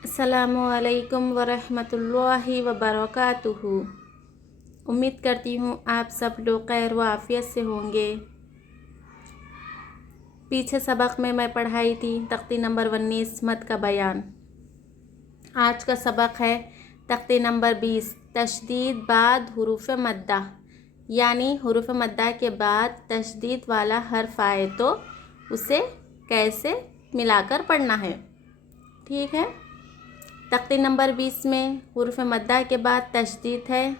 अस्सलामु अलैकुम वरहमतुल्लाहि वबरकातुहू। उम्मीद करती हूँ आप सब लोग खैर व आफ़ियत से होंगे। पीछे सबक में मैं पढ़ाई थी तख्ती नंबर 19 मद का बयान। आज का सबक है तख्ती नंबर 20 तशदीद बाद हुरूफ मद्दा, यानी हुरूफ मद्दा के बाद तशदीद वाला हर्फ आए तो उसे कैसे मिलाकर पढ़ना है। ठीक है, तख्ती नंबर 20 में हुरूफ मद्दा के बाद तशदीद है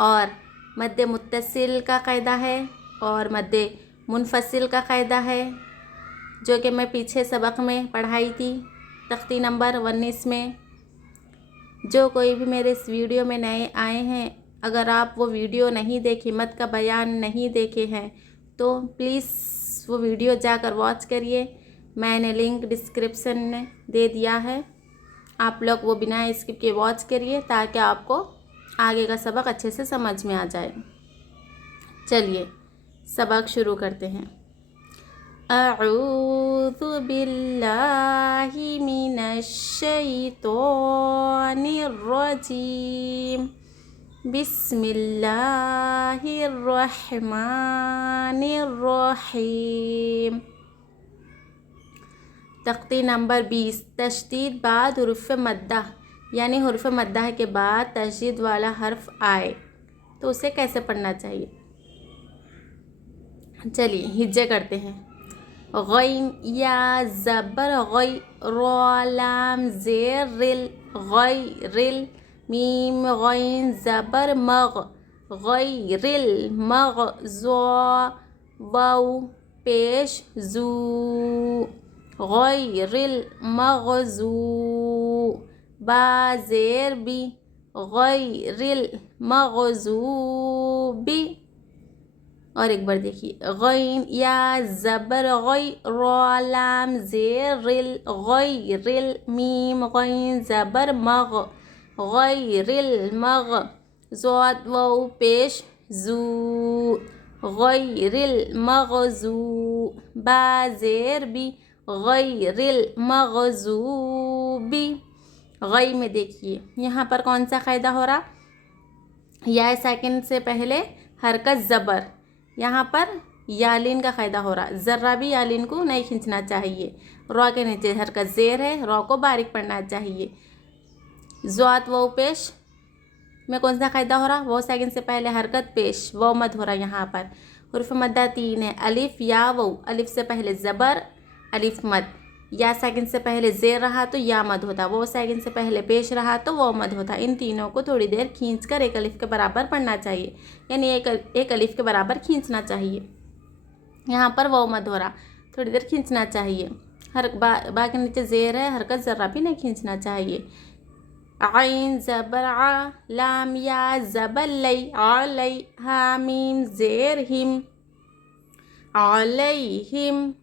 और मद्दे मुत्तसिल का क़ायदा है और मद्दे मुनफसिल का क़ायदा है, जो कि मैं पीछे सबक में पढ़ाई थी तख्ती नंबर 19 में। जो कोई भी मेरे इस वीडियो में नए आए हैं, अगर आप वो वीडियो नहीं देखे, मद का बयान नहीं देखे हैं, तो प्लीज़ वो वीडियो जाकर वॉच करिए। मैंने लिंक डिस्क्रिप्शन में दे दिया है, आप लोग वो बिना स्किप के वॉच करिए ताकि आपको आगे का सबक अच्छे से समझ में आ जाए। चलिए सबक शुरू करते हैं। अऊज़ु बिल्लाहि मिनश शैतानिर रजीम, बिस्मिल्लाहिर रहमानिर रहीम। तख्ती नंबर 20 तशदीद बाद हुरूफ मद्दा, यानी हुरूफ मद्दा के बाद तशदीद वाला हर्फ आए तो उसे कैसे पढ़ना चाहिए। चलिए हिज्जे करते हैं। गैन या ज़बर गै, रो लाम ज़ेर रिल, गै रिल, मीम गैन ज़बर मग, गै रिल मग, ज़ो वाउ पेश ज़ू, गैरिल मग़ज़ूब, बा ज़ेर बी, गैरिल मग़ज़ूबी। और एक बार देखिए, गैन या ज़बर गै, रो लाम ज़ेर रिल, गैरिल, मीम गैन ज़बर मग, गैरिल मग, ज़ोद वाउ पेश ज़ू, गैरिल मग़ज़ूब, बा ज़ेर बी, गैरिल मग़ज़ूबी। गै में देखिए यहाँ पर कौन सा क़ायदा हो रहा, या साकिन से पहले हरकत ज़बर, यहाँ पर यालिन का क़ायदा हो रहा। ज़र्रा भी यालिन को नहीं खींचना चाहिए। रॉ के नीचे हरकत ज़ेर है, रॉ को बारीक पढ़ना चाहिए। ज़ात वो पेश में कौन सा क़ायदा हो रहा, वो साकिन से पहले हरकत पेश, वो मद हो रहा। यहाँ पर हुरूफ मद्दा 3 है, अलिफ या वो, अलिफ से पहले ज़बर अलिफ मद, या साकिन से पहले ज़ेर रहा तो या मद होता, वो साकिन से पहले पेश रहा तो वो मद होता। इन तीनों को थोड़ी देर खींचकर एक अलिफ के बराबर पढ़ना चाहिए, यानी एक अलिफ के बराबर खींचना चाहिए। यहाँ पर वो मद हो रहा, थोड़ी देर खींचना चाहिए। बा के नीचे ज़ेर है, हरकत ज़र्रा भी नहीं खींचना चाहिए। आइन ज़बर आ, लाम या ज़बर लई, अलई, हा मीम ज़ेर हिम, अलैहिम,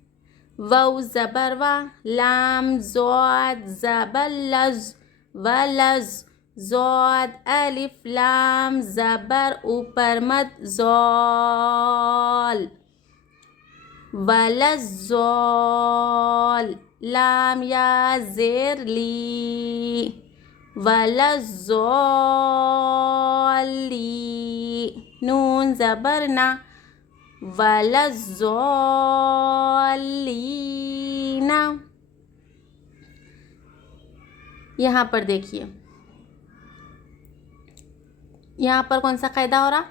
वाउ ज़बर वा, लाम ज़ाद ज़बर लज़, वलज़, ज़ाद अलिफ लाम ज़बर ऊपर मद, ज़ाल, वलज़्ज़ाल, लाम या ज़ेर ली, वलज़्ज़ाली, नून ज़बर ना, वलज़्ज़ालीना। यहाँ पर देखिए, यहाँ पर कौन सा क़ायदा हो रहा,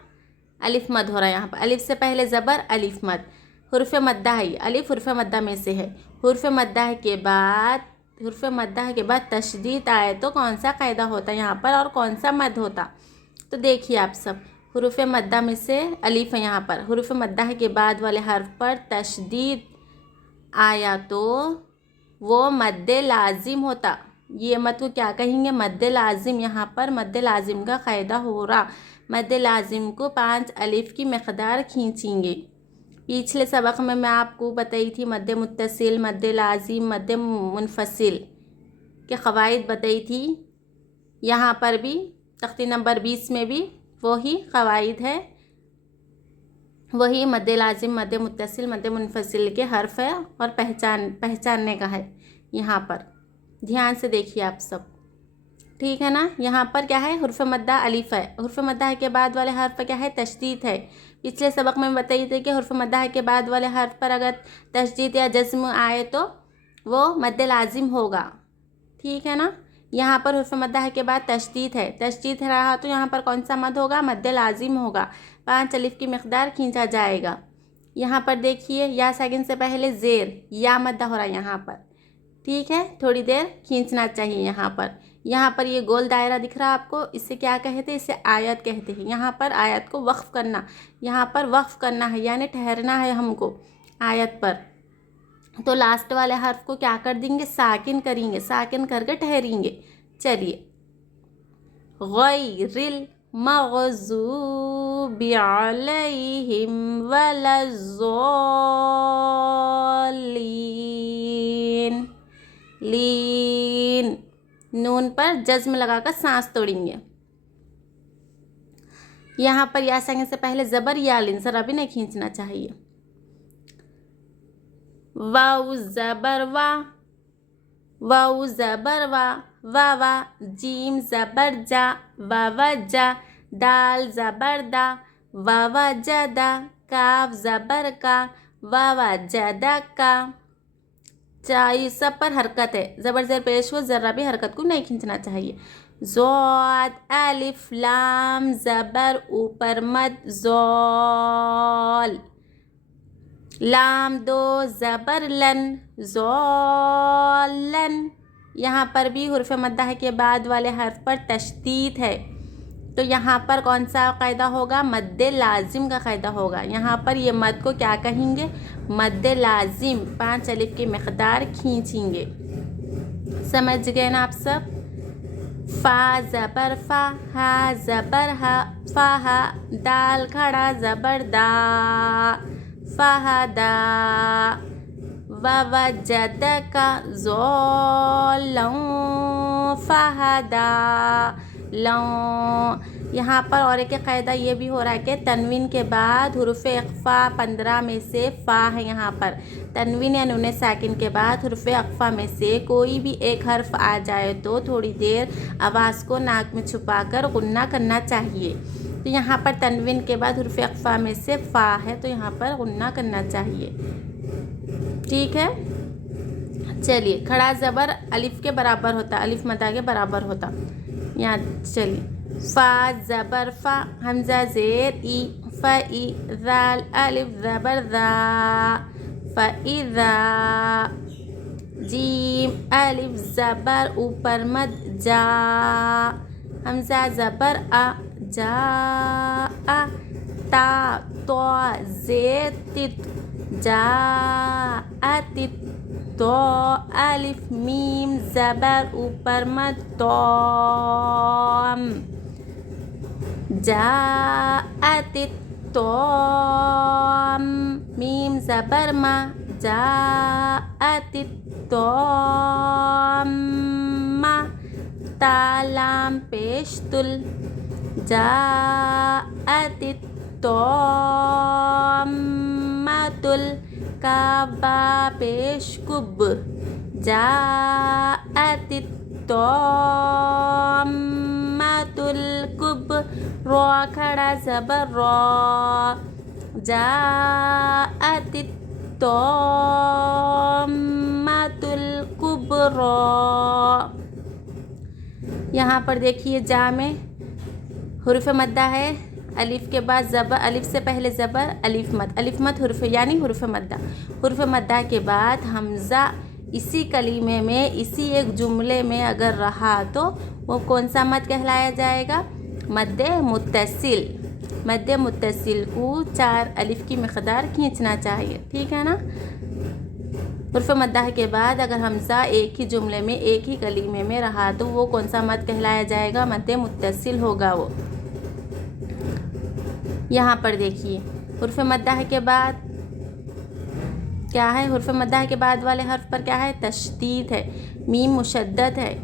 अलिफ मद हो रहा है। यहाँ पर अलिफ से पहले ज़बर अलिफ मद, हुरूफ मद्दा है, अलिफ हुरूफ मद्दा में से है। हुरूफ मद्दा के बाद तशदीद आए तो कौन सा क़ायदा होता है यहाँ पर और कौन सा मद होता, तो देखिए आप सब। हुरूफ मद्दा में से अलिफ है, यहाँ पर हुरूफ मद्दा के बाद वाले हर्फ पर तशदीद आया तो वो मद्दे लाजिम होता। ये मद को क्या कहेंगे, मद्दे लाजिम। यहाँ पर मद्दे लाजिम का क़ायदा हो रहा। मद्दे लाजिम को 5 अलिफ की मक़दार खींचेंगे। पिछले सबक में मैं आपको बताई थी मद्दे मुत्तसिल, मद्दे लाजिम, मद्दे मुनफसिल के क़वाइद बताई थी। यहाँ पर भी तख्ती नंबर 20 में भी वही क़वाइद है, वही मद्दे लाजिम, मद्दे मुत्तसिल, मद्दे मुनफसिल के हर्फ है और पहचानने का है यहाँ पर। ध्यान से देखिए आप सब, ठीक है ना। यहाँ पर क्या है, हुर्फ मद्दा अलिफ है, हुर्फ मद्दा के बाद वाले हर्फ पर क्या है, तशदीद है। पिछले सबक में बताइए थे कि हुर्फ मद्दा के बाद वाले हर्फ पर अगर तशदीद या जज्म आए तो वो मद्दे लाजिम होगा, ठीक है ना। यहाँ पर हुर्फ मद्दा के बाद तशदीद है, तशदीद रहा तो यहाँ पर कौन सा मद होगा, मद्दे लाजिम होगा। 5 अलिफ की मिक़दार खींचा जाएगा। यहाँ पर देखिए या साकिन से पहले ज़ेर या मद्दा हो रहा है यहाँ पर, ठीक है, थोड़ी देर खींचना चाहिए। यहाँ पर ये गोल दायरा दिख रहा है आपको, इससे क्या कहते हैं, इससे आयत कहते हैं। यहाँ पर आयत को वक्फ़ करना, यहाँ पर वक्फ़ करना है यानी ठहरना है हमको आयत पर। तो लास्ट वाले हर्फ को क्या कर देंगे, साकिन करेंगे, साकिन करके ठहरेंगे। चलिए, गैरिल मग़ज़ूबि अलैहिम वलज़्ज़ालिन, लीन, नून पर जज्म लगाकर सांस तोड़ेंगे। यहाँ पर या साकिन से पहले ज़बर या लिन, ज़रा भी नहीं खींचना चाहिए। वाउ ज़बर वा, वाउ ज़बर वा, वावा, जीम ज़बर जा, वावा जा, दाल ज़बर दा, वावा जदा, काफ ज़बर का, वावा जदा का। चाहे सब पर हरकत है, ज़बर ज़ेर पेश हो, ज़रा भी हरकत को नहीं खींचना चाहिए। ज़ोद अलिफ लाम ज़बर ऊपर मद, ज़ोल, लाम 2 ज़बर लन, ज़ोलन। यहाँ पर भी हुर्फ मद्दा के बाद वाले हर्फ पर तशदीद है, तो यहाँ पर कौन सा कायदा होगा, मद्दे लाजिम का कायदा होगा। यहाँ पर ये मद को क्या कहेंगे, मद्दे लाजिम। 5 अलिफ की मिक़दार खींचेंगे, समझ गए ना आप सब। फ़ा ज़बर फ़ा, हा ज़बर हा, फ़ाहा, दाल खड़ा ज़बर दा, फ़ाहदा, वावा जदा का, ज़ोलौं, फ़ाहदा लौं। यहाँ पर और एक कायदा ये भी हो रहा है कि तनवीन के बाद हुरूफ इख्फ़ा 15 में से फ़ा है। यहाँ पर तनवीन या नून साकिन के बाद हुरूफ इख्फ़ा में से कोई भी एक हर्फ आ जाए तो थोड़ी देर आवाज़ को नाक में छुपाकर गुन्ना करना चाहिए। तो यहाँ पर तनवीन के बाद हुरूफ इख्फ़ा में से फ़ा है, तो यहाँ पर गुन्ना करना चाहिए, ठीक है। चलिए, खड़ा ज़बर अलिफ के बराबर होता, अलिफ मद्दा के बराबर होता। यहाँ चलिए, फ़ा ज़बर फ़ा, हमज़ा ज़ेर ई, फ़ई, ज़ाल अलिफ ज़बर ज़ा, फ़इज़ा, जीम अलिफ ज़बर ऊपर मद जा, हमज़ा ज़बर आ, जा आ, ता तो ज़ेर तित, जा अतित, तो अलिफ मीम ज़बर ऊपर मद तोम, जाअतित तोम, मीम ज़बर मा, जाअतित तोम्मा, तालाम पेश तुल, जाअतित तोम्मातुल, काबा पेश कुब, जाअतित तोम्मातुल कुब, रो खड़ा ज़बर रो, जाअतित तोम्मातुल कुब्रा। यहाँ पर देखिए जा में हुरूफ मद्दा है, अलिफ के बाद ज़बर, अलिफ से पहले ज़बर, अलिफ मद हुरूफ यानी हुरूफ मद्दा। हुरूफ मद्दा के बाद हमज़ा इसी कलीमे में, इसी एक जुमले में अगर रहा तो वो कौन सा मद कहलाया जाएगा, मद्दे मुत्तसिल। मद्दे मुत्तसिल को 4 अलिफ की मिक़दार खींचना चाहिए, ठीक है ना। हुरूफ मद्दा के बाद अगर हमज़ा एक ही जुमले में, एक ही कलीमे में रहा तो वो कौन सा मद कहलाया जाएगा, मद्दे मुत्तसिल होगा वो। यहाँ पर देखिए हुरूफ मद्दा के बाद क्या है, हुरूफ मद्दा के बाद वाले हर्फ पर क्या है, तशदीद है, मीम मुशद्दद है।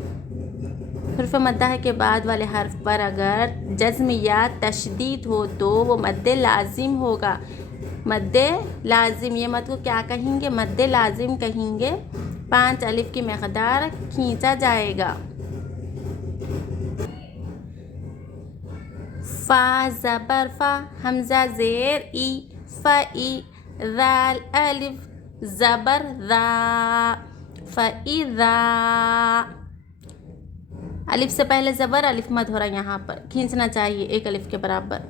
हुरूफ मद्दा के बाद वाले हर्फ पर अगर जज़्म या तशदीद हो तो वो मद्दे लाजिम होगा। मद्दे लाजिम, ये मद को क्या कहेंगे, मद्दे लाजिम कहेंगे। 5 अलिफ की मकदार खींचा जाएगा। फा ज़बर फा, हमज़ा ज़ेर ई, फ़ई, ज़ाल अलिफ ज़बर ज़ा, फ़इज़ा। अलिफ से पहले ज़बर, अलिफ मद हो रहा है, यहाँ पर खींचना चाहिए 1 अलिफ के बराबर।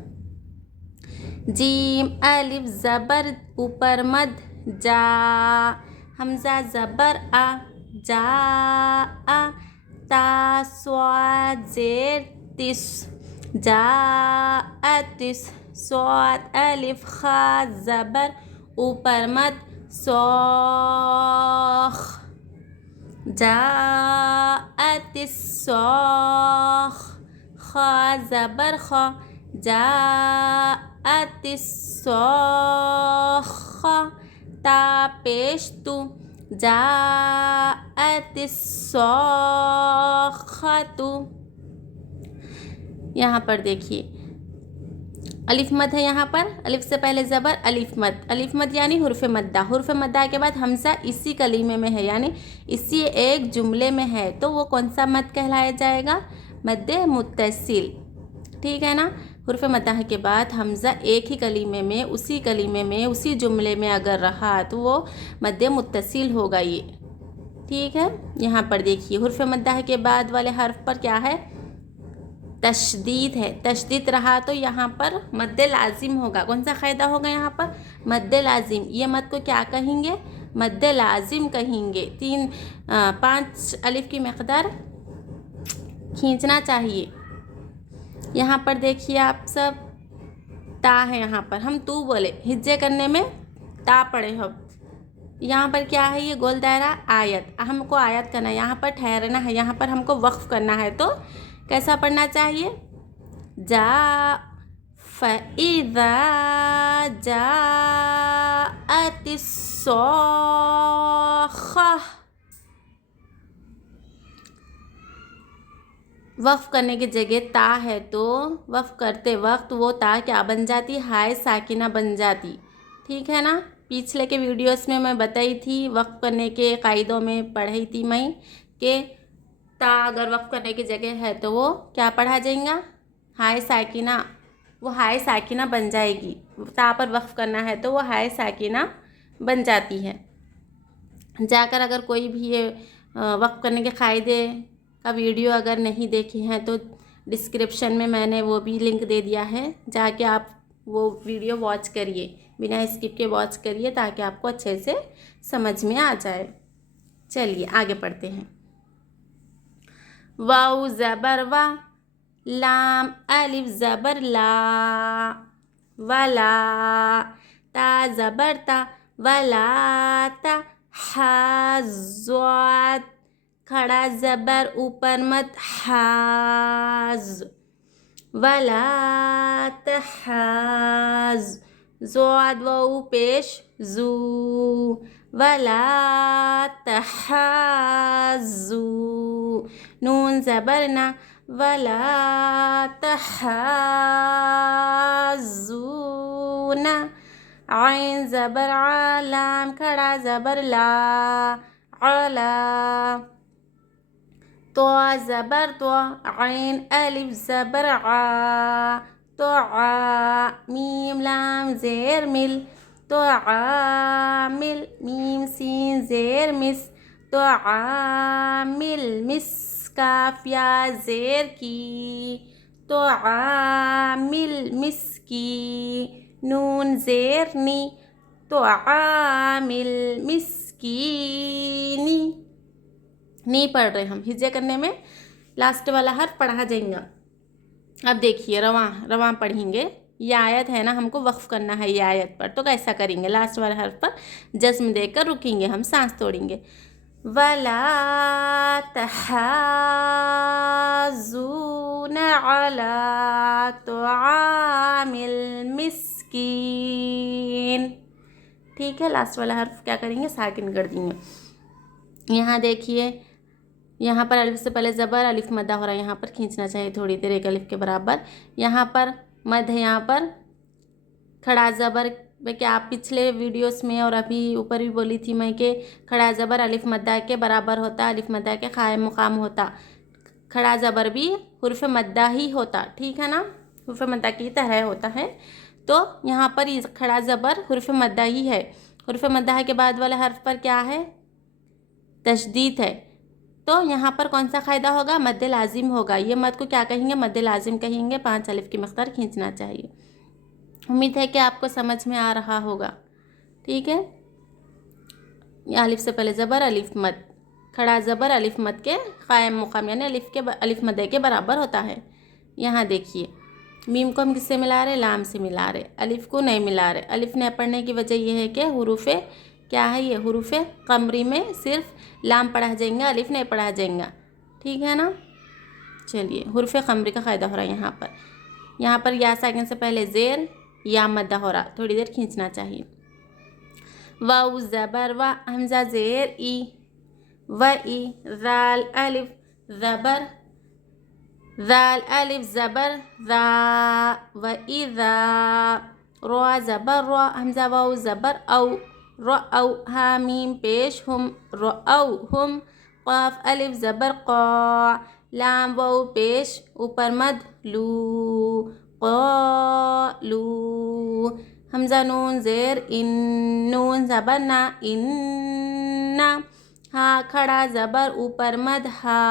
जीम अलिफ ज़बर ऊपर मद जा, हमज़ा ज़बर आ, जा आ। ता स्वाद ज़ेर तिस, जा अतिस। स्वाद अलिफ खा ज़बर ऊपर मद सौख, जा अतिस सौख। खा ज़बर खा, जा अतिस सौख। ता पेश तू, जा अतिस सौखतु। यहाँ पर देखिए अलिफ मद है, यहाँ पर अलिफ से पहले ज़बर, अलिफ मद। अलिफ मद यानी हुर्फ मद्दा। हुर्फ मद्दा के बाद हमज़ा इसी कलीमे में है, यानी इसी एक जुमले में है, तो वो कौन सा मद कहलाया जाएगा? मद्दे मुत्तसिल। ठीक है ना। हुर्फ मद्दा के बाद हमज़ा एक ही कलीमे में, उसी कलीमे में, उसी जुमले में अगर रहा तो वो मद्दे मुत्तसिल होगा ये। ठीक है। यहाँ पर देखिए हुर्फ मद्दा के बाद वाले हर्फ पर क्या है? तशदीद है। तशदीद रहा तो यहाँ पर मद्दे लाजिम होगा। कौन सा क़ायदा होगा यहाँ पर? मद्दे लाजिम। ये मद को क्या कहेंगे? मद्दे लाजिम कहेंगे। 5 अलिफ की मकदार खींचना चाहिए। यहाँ पर देखिए आप सब, ता है, यहाँ पर हम तू बोले, हिज्जे करने में ता पढ़े हम। यहाँ पर क्या है? ये गोल दायरा आयत, हमको आयत करना है, यहाँ पर ठहरना है, यहाँ पर हमको वक्फ करना है। तो कैसा पढ़ना चाहिए? जा फ़इज़ा जाअतिस सौखा। वक्फ करने की जगह ता है तो वक्फ करते वक्त वो ता क्या बन जाती? हाय साकिना बन जाती। ठीक है ना। पिछले के वीडियोस में मैं बताई थी, वक्फ करने के कायदों में पढ़ी थी मैं कि ता अगर वक्फ करने की जगह है तो वो क्या पढ़ा जाएगा? हाय साकिना। वो हाय साकिना बन जाएगी। ता पर वक्फ करना है तो वो हाय साकिना बन जाती है। जाकर अगर कोई भी ये वक्फ करने के कायदे का वीडियो अगर नहीं देखे हैं तो डिस्क्रिप्शन में मैंने वो भी लिंक दे दिया है, जाके आप वो वीडियो वॉच करिए, बिना स्किप के वॉच करिए ताकि आपको अच्छे से समझ में आ जाए। चलिए आगे पढ़ते हैं। वाउ ज़बर वा, लाम अलिफ ज़बर ला, वला। ता ज़बर ता, वला ता। हा ज़ाद खड़ा ज़बर ऊपर मत, हाज, वला तहाज। ज़ाद वाउ पेश जू, वला तहाजू। नून ज़बर ना, वला तहाजूना। आइन ज़बर आ, लाम खड़ा ज़बर ला, अला। तो ज़बर तो, आइन अलिफ ज़बर आ, तो आ। मीम लाम ज़ेर मिल, तो आ मिल। मीम सीन ज़ेर मिस, तो आ मिल मिस। काफ या ज़ेर की, तो आ मिल मिस की। नून ज़ेर नी, तो आ मिल मिस्कीनी। नहीं पढ़ रहे हम, हिज्जे करने में लास्ट वाला हर्फ पढ़ा जाएगा। अब देखिए रवां रवां पढ़ेंगे। ये आयत है ना, हमको वक्फ करना है ये आयत पर, तो कैसा करेंगे? लास्ट वाले हर्फ पर जस्म देकर रुकेंगे, हम सांस तोड़ेंगे। वला तहाज़ून अला तुआमिल मिस्कीन। ठीक है। लास्ट वाला हर्फ क्या करेंगे? साकिन कर देंगे। यहाँ देखिए, यहाँ पर अलिफ से पहले ज़बर, अलिफ मद्दा हो रहा है, यहाँ पर खींचना चाहिए थोड़ी देर 1 अलिफ के बराबर। यहाँ पर मद है, यहाँ पर खड़ा ज़बर क्या आप पिछले वीडियोस में और अभी ऊपर भी बोली थी मैं कि खड़ा ज़बर अलिफ मद्दा के बराबर होता, अलिफ मद्दा के कायम मुकाम होता। खड़ा ज़बर भी हुर्फ मद्दा ही होता, ठीक है ना, हुर्फ मद्दा की तरह होता है। तो यहाँ पर ये खड़ा ज़बर हुर्फ मद्दा ही है। हुर्फ मद्दा के बाद वाले हर्फ पर क्या है, तशदीद है। तो यहाँ पर कौन सा क़ायदा होगा, मद्द लाजिम होगा। ये मद को क्या कहेंगे, मद्द लाजिम कहेंगे। 5 अलिफ की मक़दार खींचना चाहिए। उम्मीद है कि आपको समझ में आ रहा होगा, ठीक है। ये अलिफ से पहले ज़बर अलिफ मद, खड़ा ज़बर अलिफ मद के कायम मुकाम यानी अलिफ मद के बराबर होता है। यहाँ देखिए मीम को हम किससे मिला रहे, लाम से मिला रहे, अलिफ को नहीं मिला रहे। अलिफ नहीं पढ़ने की वजह यह है कि हुरूफ़े क्या है, ये हुरूफ़े क़मरी में सिर्फ लाम पढ़ा जाएगा, अलिफ नहीं पढ़ा जाएगा, ठीक है ना। चलिए हुरूफ़े क़मरी का क़ायदा हो रहा है। यहाँ पर या साकिन से पहले ज़ेर या मद्दा हो रहा, थोड़ी देर खींचना चाहिए। वाउ ज़बर व, हमज़ा ज़ेर ई, व ई, ज़ाल अलिफ ज़बर, ज़ाल अलिफ ज़बर ज़ा, व इज़ा, रा ज़बर रा, हमज़ा वाउ ज़बर औ, रऔ, हा मीम पेश हुम, रऔ हुम, क़ाफ अलिफ ज़बर क़ा, लाम वाउ पेश ऊपर मद लू, क़ालू, हमज़ा नून ज़ेर इन, नून ज़बर ना, इन्ना, हा खड़ा ज़बर ऊपर मद हा,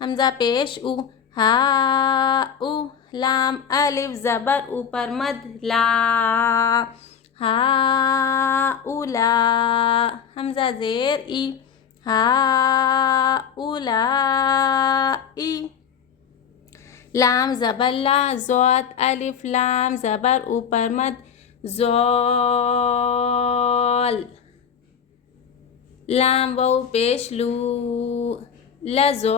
हमज़ा पेश उ, हा उ, लाम अलिफ ज़बर ऊपर मद ला, हा उला, हमज़ा ज़ेर ई, हा उला ई, लाम ज़बर ला, ज़ौत अलिफ लाम ज़बर ऊपर मद ज़ौल, लाम वाउ पेश लू, लज़ौलू,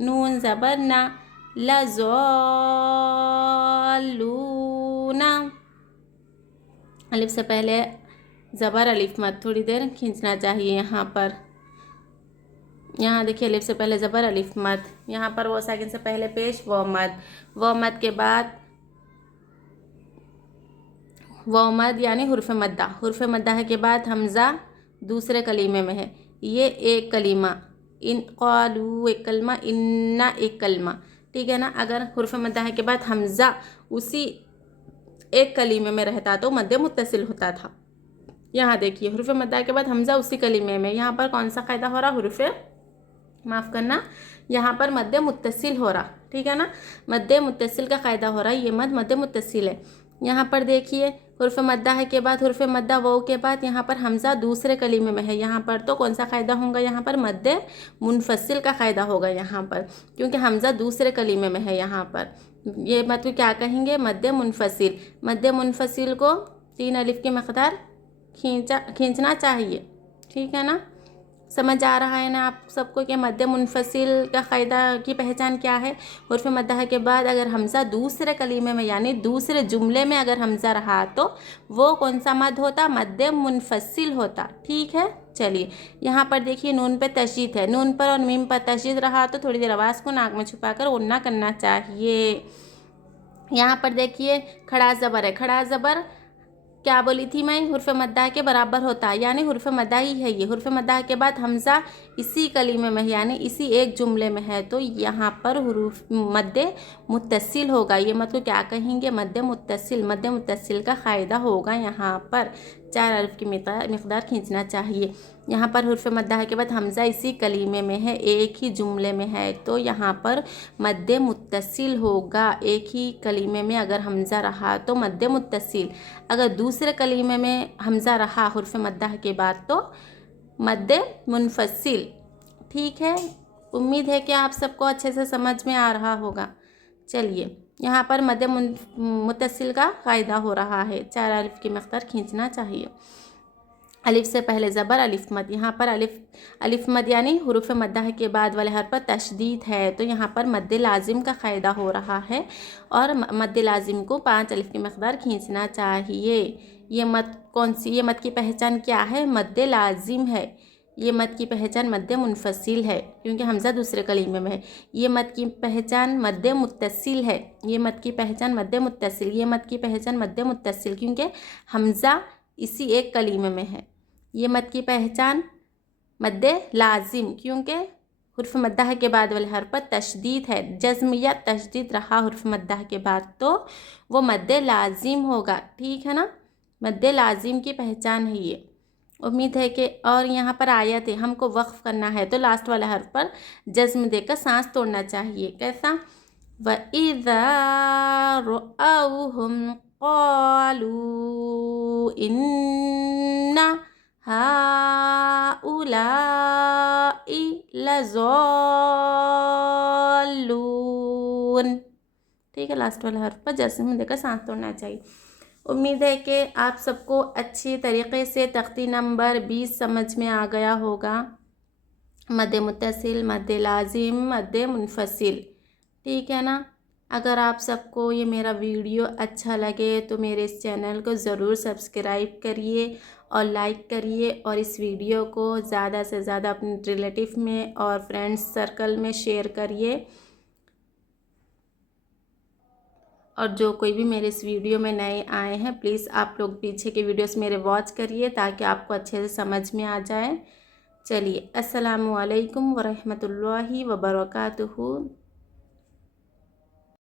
नून ज़बर ना, लज़ौलूना, अलिफ से पहले ज़बर अलिफ मद, थोड़ी देर खींचना चाहिए। यहाँ देखिए अलिफ से पहले ज़बर अलिफ मद, यहाँ पर वो साकिन से पहले पेश वो मद के बाद वो मद यानी हुर्फ मद्दा है के बाद हमज़ा दूसरे कलीमे में है। ये एक कलीमा, इन क़ालू एक कलमा, इन्ना एक कलमा, ठीक है ना। अगर हुर्फ मद्दा है के बाद हमज़ा उसी एक कलीमे में रहता तो मद्दे मुत्तसिल होता था। यहाँ देखिए हुर्फ मद्दा के बाद हमज़ा उसी कलीमे में, यहाँ पर कौन सा क़ायदा हो रहा, यहाँ पर मद्दे मुत्तसिल हो रहा, ठीक है ना। मद्दे मुत्तसिल का क़ायदा हो रहा है, ये मद मद्दे मुत्तसिल है। यहाँ पर देखिए हुर्फ मद्दा है के बाद हुर्फ मद्दा वाउ के बाद यहाँ पर हमज़ा दूसरे कलीमे में है। यहाँ पर तो कौन सा क़ायदा होगा, यहाँ पर मद्दे मुनफसिल का क़ायदा होगा यहाँ पर, क्योंकि हमज़ा दूसरे कलीमे में है। यहाँ पर ये मद को क्या कहेंगे, मद्दे मुनफसिल। मद्दे मुनफसिल को 3 अलिफ की मक़दार खींचना चाहिए, ठीक है ना। समझ आ रहा है ना आप सबको कि मद्दे मुनफसिल का क़ायदा की पहचान क्या है। हुर्फ मद्दा के बाद अगर हमज़ा दूसरे कलीमे में यानी दूसरे जुमले में अगर हमज़ा रहा तो वो कौन सा मद होता, मद्दे मुनफसिल होता, ठीक है। चलिए यहाँ पर देखिए नून पे तशदीद है, नून पर और मीम पर तशदीद रहा तो थोड़ी देर आवाज़ को नाक में छुपाकर उन्ना करना चाहिए। यहाँ पर देखिए खड़ा ज़बर है, खड़ा ज़बर क्या बोली थी मैं, हुर्फ मद्दा के बराबर होता है, यानी हुर्फ मद्दा ही है। ये हुर्फ मद्दा के बाद हमज़ा इसी कलीमे में यानी इसी एक जुमले में है तो यहाँ पर हुरूफ मद्दे मुत्तसिल होगा। ये मद को क्या कहेंगे, मद्दे मुत्तसिल का क़ायदा होगा। यहाँ पर 4 अलिफ की मक़दार खींचना चाहिए। यहाँ पर हुर्फ मद्दा के बाद हमज़ा इसी कलीमे में है, एक ही जुमले में है तो यहाँ पर मद्दे मुत्तसिल होगा। एक ही कलीमे में अगर हमज़ा रहा तो मद्दे मुत्तसिल, अगर दूसरे कलीमे में हमज़ा रहा हुर्फ मद्दा के बाद तो मद्दे मुनफसिल, ठीक है। उम्मीद है कि आप सबको अच्छे से समझ में आ रहा होगा। चलिए यहाँ पर मद्दे मुत्तसिल का क़ायदा हो रहा है, 4 अलिफ की मक़दार खींचना चाहिए। अलिफ से पहले ज़बर अलिफ मद, यहाँ पर अलिफ मद यानी हुरूफ मद्दा के बाद वाले हर पर तशदीद है तो यहाँ पर मद्दे लाजिम का क़ायदा हो रहा है और मद्दे लाजिम को 5 अलिफ की मक़दार खींचना चाहिए। ये मद कौन सी, ये मद की पहचान क्या है, मद्दे लाजिम है। یہ مد کی پہچان مد منفصل ہے کیونکہ حمزہ دوسرے کلمے میں ہے. یہ مد کی پہچان مد متصل ہے. یہ مد کی پہچان مد متصل. یہ مد کی پہچان مد متصل کیونکہ حمزہ اسی ایک کلمے میں ہے. یہ مد کی پہچان مد لازم کیونکہ حرف مدہ کے بعد والے حرف پر تشدید ہے. جزم یا تشدید رہا حرف مدہ کے بعد تو وہ مد لازم ہوگا. ٹھیک ہے نا. مد لازم کی پہچان ہے یہ. امید ہے کہ اور یہاں پر آیت ہے ہم کو وقف کرنا ہے تو لاسٹ والے حرف پر جزم دے کر سانس توڑنا چاہیے. کیسا؟ وَإِذَا رَأَوْهُمْ قَالُوا إِنَّ هَؤُلَاءِ لَضَالُّونَ. ٹھیک ہے. لاسٹ والے حرف پر جزم دے کر سانس توڑنا چاہیے. امید ہے کہ آپ سب کو اچھی طریقے سے تختی نمبر 20 سمجھ میں آ گیا ہوگا. مد متصل، مد لازم، مد منفصل. ٹھیک ہے نا. اگر آپ سب کو یہ میرا ویڈیو اچھا لگے تو میرے اس چینل کو ضرور سبسکرائب کریے اور لائک کریے اور اس ویڈیو کو زیادہ سے زیادہ اپنے ریلیٹیو میں اور فرینڈس سرکل میں شیئر کریے. اور جو کوئی بھی میرے اس ویڈیو میں نئے آئے ہیں پلیز آپ لوگ پیچھے کے ویڈیوز میرے واچ کریے تاکہ آپ کو اچھے سے سمجھ میں آ جائے. چلیے السلام علیکم ورحمۃ اللہ وبرکاتہ.